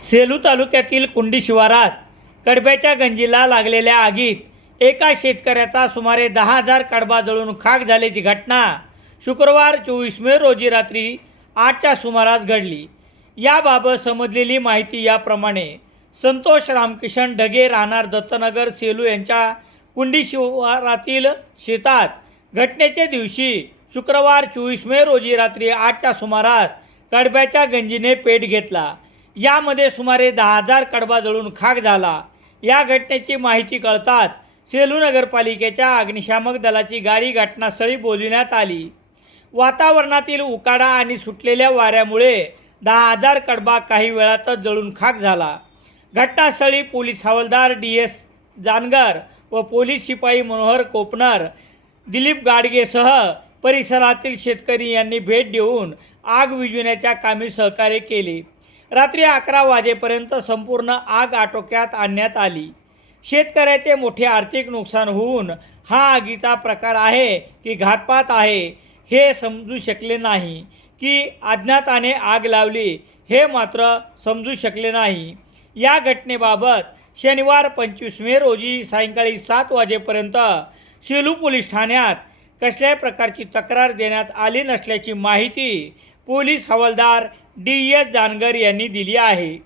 सेलू तालुक्यातील कुंडी शिवारात कडब्याच्या गंजीला लागलेल्या आगीत एका शेतकऱ्याचा सुमारे दहा हजार कडबा जळून खाक झाल्याची घटना शुक्रवार चोवीस मे रोजी रात्री आठच्या सुमारास घडली. याबाबत समजलेली माहिती याप्रमाणे संतोष रामकिशन ढगे राहणार दत्तनगर सेलू यांच्या कुंडी शिवारातील शेतात घटनेच्या दिवशी शुक्रवार चोवीस मे रोजी रात्री आठच्या सुमारास कडब्याच्या गंजीने पेट घेतला. यामध्ये सुमारे दहा हजार कडबा जळून खाक झाला. या घटनेची माहिती कळताच सेलू नगरपालिकेच्या अग्निशामक दलाची गाडी घटनास्थळी बोलविण्यात आली. वातावरणातील उकाडा आणि सुटलेल्या वाऱ्यामुळे दहा हजार कडबा काही वेळातच जळून खाक झाला. घटनास्थळी पोलीस हवालदार डी एस जानगर व पोलीस शिपाई मनोहर कोपनर दिलीप गाडगेसह परिसरातील शेतकरी यांनी भेट देऊन आग विझविण्याच्या कामी सहकार्य केले. रात्री अकरा वाजेपर्यंत संपूर्ण आग आटोक्यात आणण्यात आली. शेतकऱ्याचे मोठे आर्थिक नुकसान होऊन हा आगीचा प्रकार आहे की घातपात आहे हे समजू शकले नाही की अज्ञाताने आग लावली हे मात्र समजू शकले नाही. या घटनेबाबत शनिवार पंचवीस मे रोजी सायंकाळी सात वाजेपर्यंत सेलू पोलीस ठाण्यात कसल्याही प्रकारची तक्रार देण्यात आली नसल्याची माहिती पोलीस हवालदार डी एस जानगर यांनी दिली आहे.